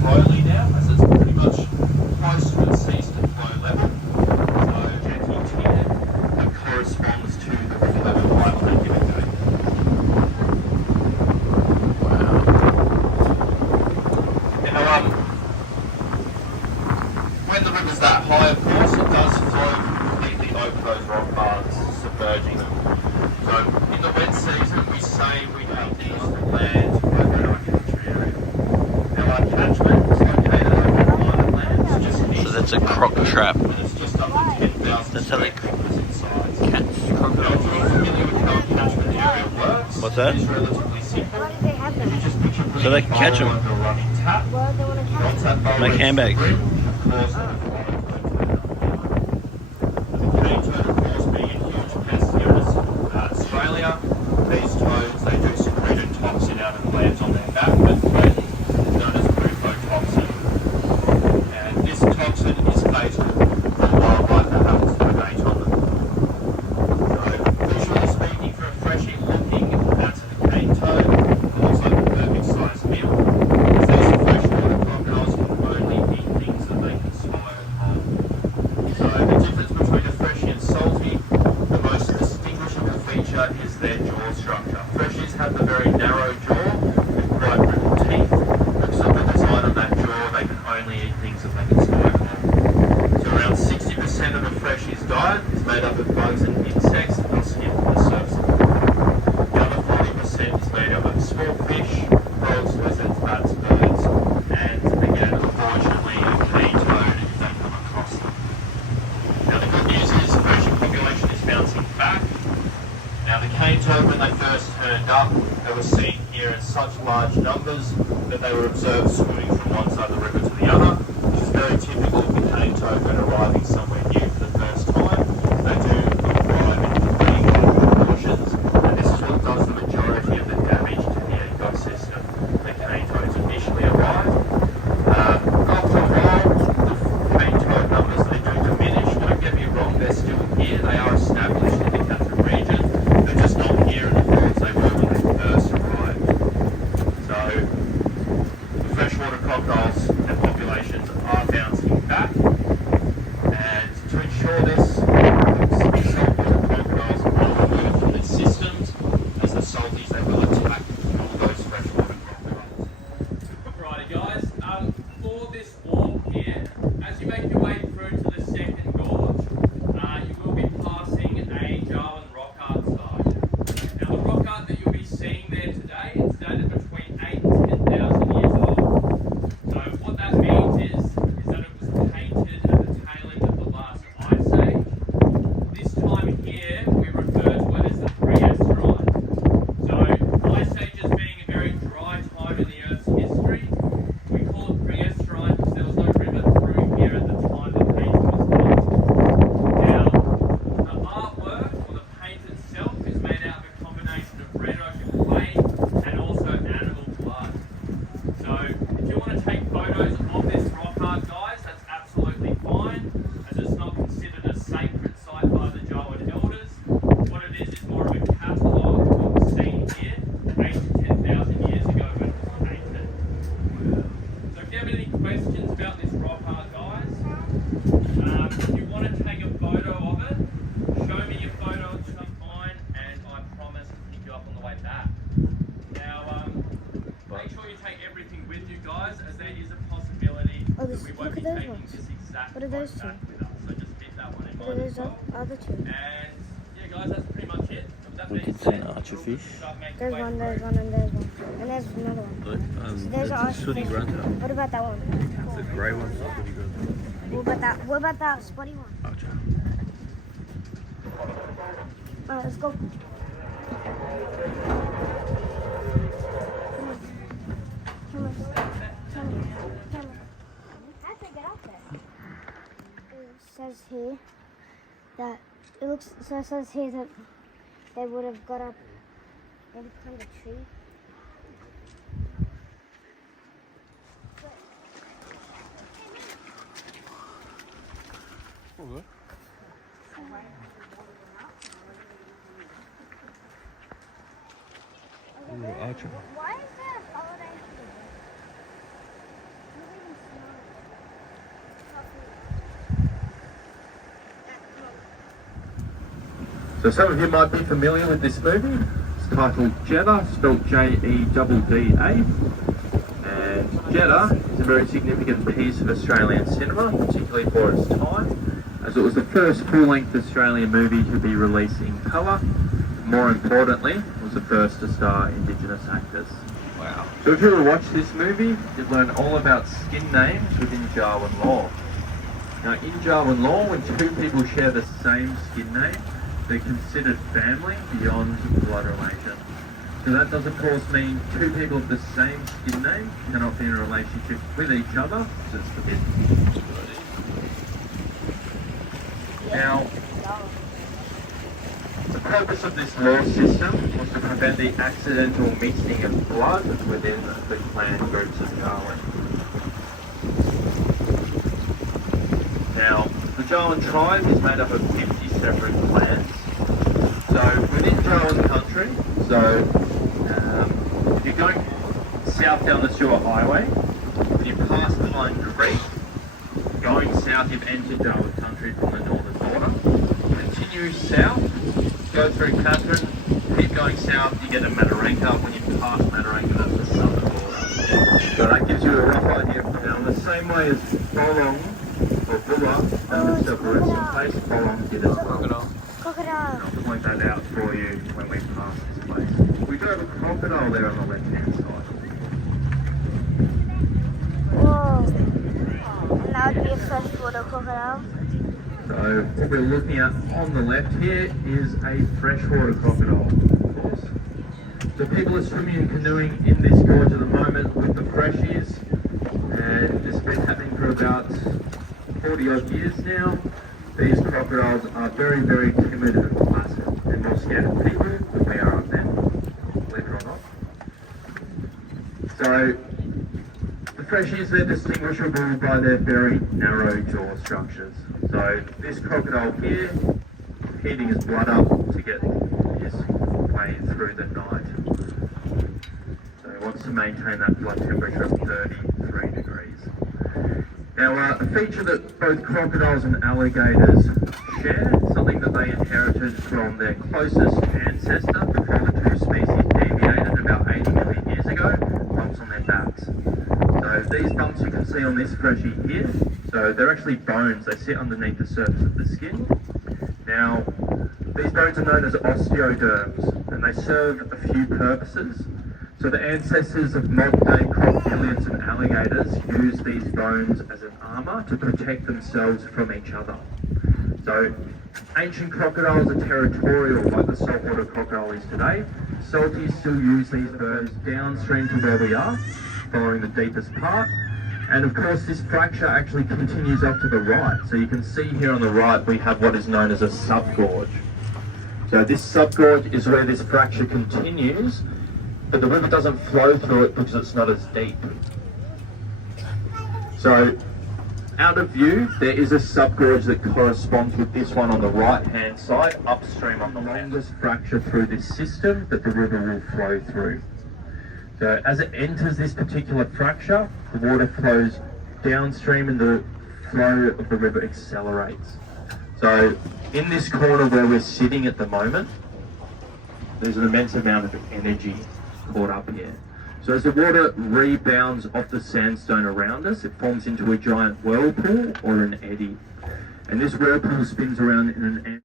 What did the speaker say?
slowly now, as it's pretty much close to its ceased flow level. So gentle tear that corresponds to the river level height on that given day. Now, when the river's that high, of course, it does flow completely over those rock bars, submerging them. So in the wet season, we say we have these lands over our country area. Now our catchment is located over private lands, just east. So that's a croc trap. And it's just under 10,000 That's how they acres in size. catch crocodiles. Now, if you're familiar with how a catchment area works, What's that? it's relatively simple. Why do they have them? You just picture So they can catch them. under a running tap. Why do they want to catch Once that bowl Make reaches handbags. the brim, of course, then it's on its way to another. The cane toad, of course, being a huge pest here in Australia, these toads, they do secrete a toxin out of glands on their back that threatens, known as toxin. And this toxin is fatal for wildlife that happens to mate on them. So, visually speaking, for a freshie looking at the cane toad, it looks like a perfect sized meal. As these freshwater crocodiles can only eat things that they can swallow whole. So the difference between a freshie and salty, the most distinguishable feature is their jaw structure. Freshies have a very narrow jaw with quite brittle teeth. Because of the design of that jaw, they can only eat things that they can swallow whole. So around 60% of a freshie's diet is made up of bugs and insects that they'll skim from the surface of the water. The other 40% is made up of small fish, frogs, lizards, bats, birds, and again, unfortunately, a cane toad if they come across them. Now the good news is the freshie population is bouncing back. Now the cane toad, when they first turned up, they were seen here in such large numbers that they were observed swimming from one side of the river to the other, which is very typical of the cane toad when arriving somewhere new for the first time. They do arrive in pretty large proportions, and this is what does the majority of the damage to the ecosystem. The cane toads initially arrive. After a while, the cane toad numbers, they do diminish. Don't get me wrong, they're still here. They are established in the Katherine region. They're just not here in the ponds they were when they first arrived. So, the freshwater crocodiles and populations are bouncing back. And to ensure this, the saltwater crocodiles are removed from their systems, as the salties, they will attack all those freshwater crocodiles. Alrighty guys, for this walk here, as you make your way through to the second gorge, you will be passing a Jarwin rock art site. Now the rock art that you'll be seeing there today is dated between 8 and 10,000 years old. So what that means is that it was painted at the tail end of the last ice age. This time here we refer to it as the Prehistorine. So ice ages being a very dry time in the Earth's history, we call it Prehistorine because there was no river through here at the time the painting was done. Now, the artwork or the paint itself is made out of a combination of red ochre clay and also animal blood. So, if you want to take photos of this rock art, guys, that's absolutely fine, as it's not considered a sacred site by the Jarwin elders. What it is more of a catalogue of what was seen here 8 to 10,000 years ago when it was painted. So if you have any questions about this rock art, guys, if you want to take a photo of it, show me your photo at some point and I promise to pick you up on the way back. Now, make sure you take everything with you, guys, as there is a possibility that we won't be taking this exact What are those back two? with us. So just keep that one in What are mind those as well. other two? And yeah, guys, that's pretty much it. With that We being could see said, an archerfish. start making There's way one, through. there's one, and there's one. And there's another one. There's It's a sooty grunter. What about that one? The grey one's a sooty grunter. What about that spotty one? Archer. Alright, let's go. Come on. Come on. Come on. How'd they get up there? It says here that it says here that they would have got up and climbed a tree. Oh, good. Ooh, archer. Why is there a holiday? So some of you might be familiar with this movie. It's titled Jeddah, spelled Jedda. And Jeddah is a very significant piece of Australian cinema, particularly for its time, as it was the first full-length Australian movie to be released in colour. More importantly, it was the first to star Indigenous actors. Wow. So if you were to watch this movie, you'd learn all about skin names within Jawoyn law. Now in Jawoyn law, when two people share the same skin name, they're considered family beyond blood relation. So that does of course mean two people of the same skin name cannot be in a relationship with each other, so it's forbidden. Now, the purpose of this law system was to prevent the accidental mixing of blood within the clan groups of Jawoyn. Now, the Jawoyn tribe is made up of 50 separate clans. So, within Jawoyn country, if you're going south down the Sewer Highway, when you pass Pine Creek, going south you've entered Jawoyn country from the northern border. Continue south, go through Katherine, keep going south, you get to Mataranka. When you pass Mataranka, that's the southern border. So that gives you a rough idea. Now, in the same way as Bolong or Bulla separates in place, Bolong did as well. Crocodile. I'll point that out for you when we pass this place. We do have a crocodile there on the left-hand side. Whoa. And that would be a freshwater crocodile. So what we're looking at on the left here is a freshwater crocodile, of course. So people are swimming and canoeing in this gorge at the moment with the freshies, and this has been happening for about 40 odd years now. These crocodiles are very, very timid and placid. They're more scared of people than we are of them, believe it or not. So the freshies, they're distinguishable by their very narrow jaw structures. So this crocodile here, heating his blood up to get his way through the night. So he wants to maintain that blood temperature of 33 degrees. Now, a feature that both crocodiles and alligators share, something that they inherited from their closest ancestor before the two species deviated about 80 million years ago, bumps on their backs. So these bumps you can see on this freshie here, so they're actually bones, they sit underneath the surface of the skin. Now, these bones are known as osteoderms, and they serve a few purposes. So the ancestors of modern-day crocodilians and alligators use these bones as an armour to protect themselves from each other. So ancient crocodiles are territorial like the saltwater crocodile is today. Salties still use these bones downstream to where we are, following the deepest part. And of course this fracture actually continues off to the right. So you can see here on the right we have what is known as a subgorge. So this subgorge is where this fracture continues, but the river doesn't flow through it because it's not as deep. So, out of view, there is a subgorge that corresponds with this one on the right-hand side, upstream on the longest fracture through this system that the river will flow through. So, as it enters this particular fracture, the water flows downstream and the flow of the river accelerates. So, in this corner where we're sitting at the moment, there's an immense amount of energy caught up here. So as the water rebounds off the sandstone around us, it forms into a giant whirlpool or an eddy. And this whirlpool spins around in an